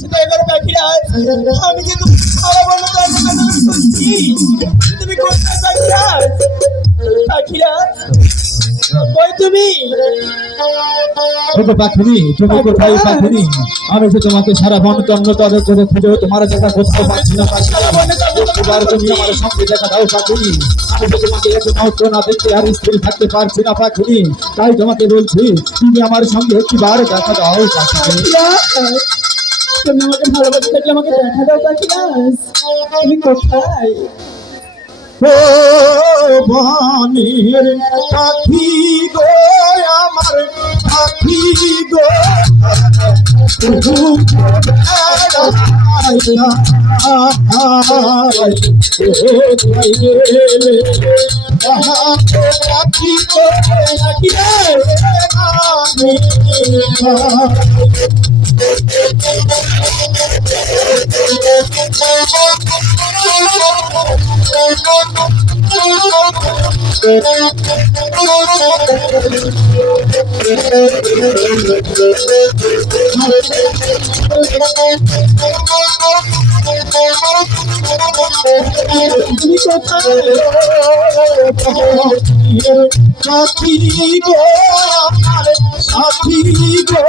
সেটাই করে পাখিরা আমি কিন্তু খাওয়া বন্ধ করছি তুমি কোথায় পাখিরা পাখিরা কই তুমি পাখিনি তুমি কোথায় পাখিনি আমি তো তোমাকে সারা বন তন্ন তদে করে খুঁজে তোমার দেখা করতে পারছি না তুমি আমার সঙ্গে দেখা দাও পাখিনি আমি তো তোমাকে এক মুহূর্ত না দেখতে আর স্থির থাকতে পারছি না পাখিনি তাই তোমাকে বলছি তুমি আমার সঙ্গে একটিবার দেখা দাও পাখিনি তুমি আমাকে ভালোবাসে থাকলে আমাকে দেখা দাও পাখিরা তুমি কোথায় ও বনের পাখি গো আমার পাখি গো পাখি গো সাথী গো আমার সাথী গো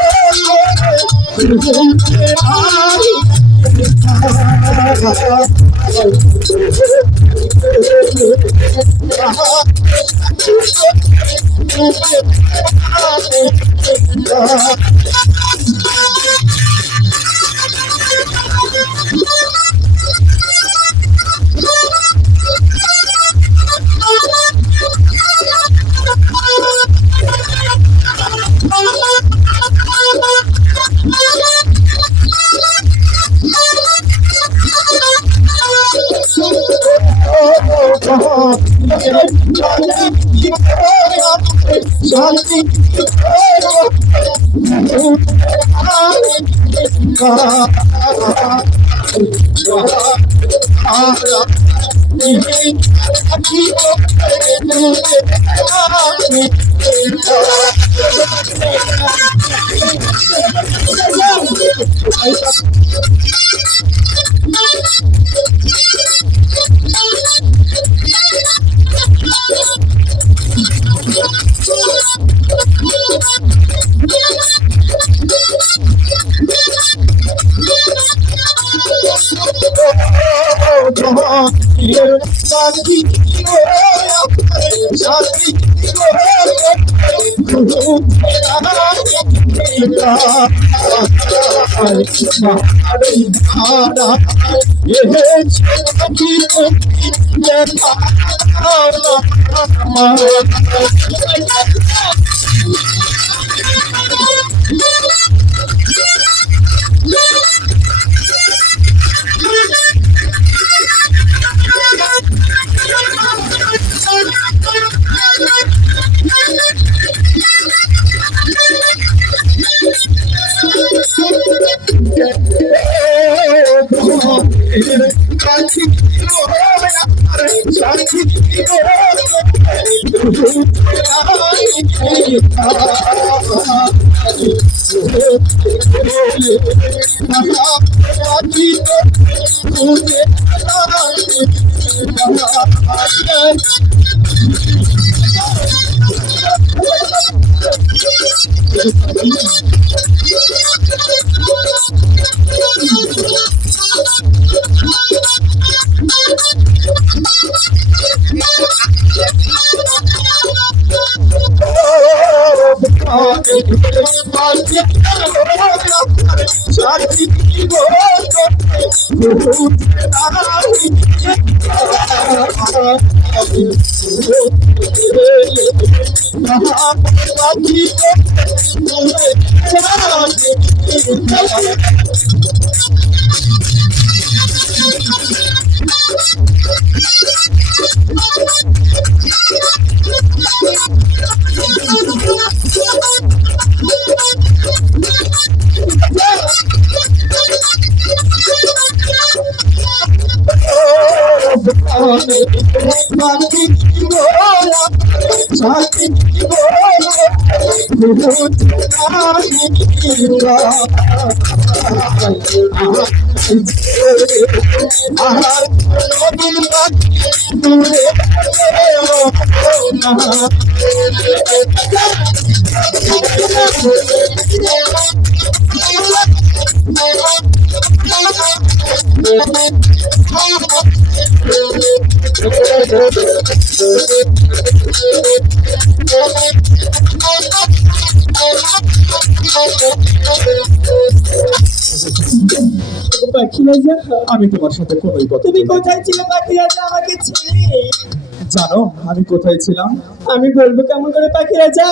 আর নদীর পাখি দূরে না পাখি রাজা, আমি তোমার সাথে কোনোই কথা তুমি বলবো না। কোথায় ছিলে পাখি রাজা? আমাকে ছিলে? জানো আমি কোথায় ছিলাম? আমি বলবো কেমন করে পাখি রাজা?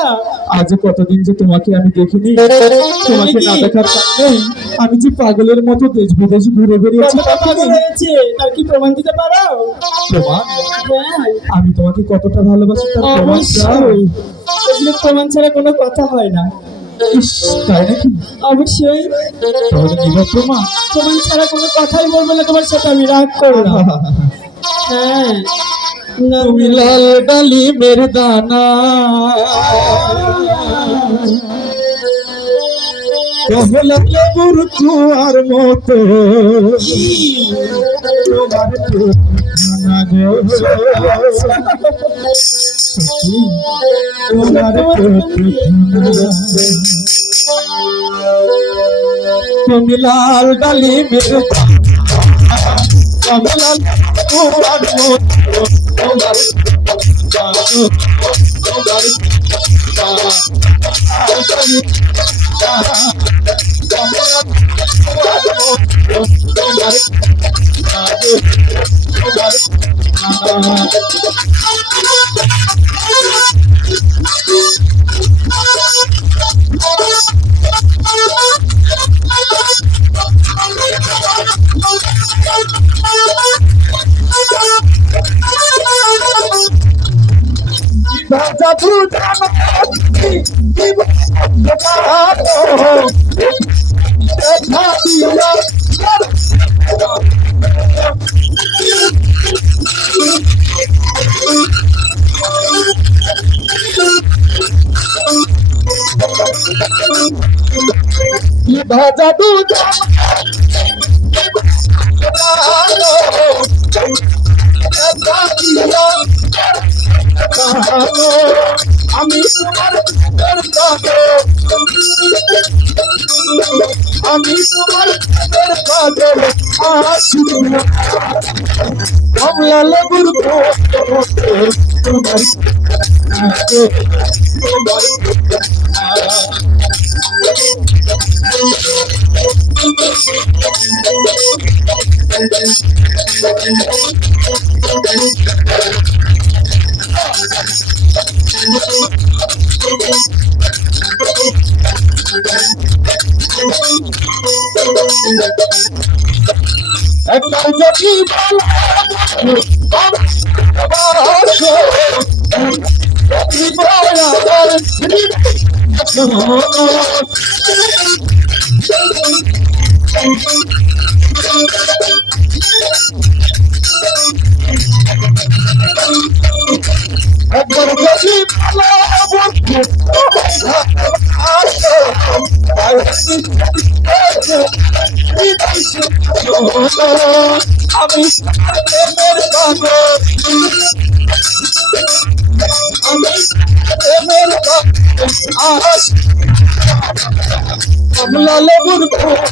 আজ কতদিন যে তোমাকে আমি দেখিনি, তোমাকে না দেখার কারণে আমি যে পাগলের মতো দেশ বিদেশ ঘুরে বেরিয়েছি। কতটা পাগল হয়েছে তার কি প্রমাণ দিতে পারো? প্রমাণ? হ্যাঁ, আমি তোমাকে কতটা ভালোবাসি তার প্রমাণ চাও? অবশ্যই। এগুলো প্রমাণ ছাড়া কোনো কথা হয় না। ইস, তাই নাকি? অবশ্যই তাহলে নিবা প্রমাণ? প্রমাণ ছাড়া কোনো কথাই বলবো না তোমার সাথে, আমি রাগ করলাম। হ্যাঁ, না, তুমি লাল ডালিমের দানা, কমলা লেবুর কুয়ার মতো তোমার ঠিকানা গো। সত্যি, তোমার ঠিকানা। তুমি লাল ডালিমের দানা, কমলা কুয়ার মতো তোমার ঠিকানা গো। তোমার জাদু জাদু আমি তোমার আমি তোমার পাগল আসি কমলা লেবুর তোমার একবার যদি একবার যদি আমি প্রেমের পাগল, আমি প্রেমের আস কমলা লেবুর তোমার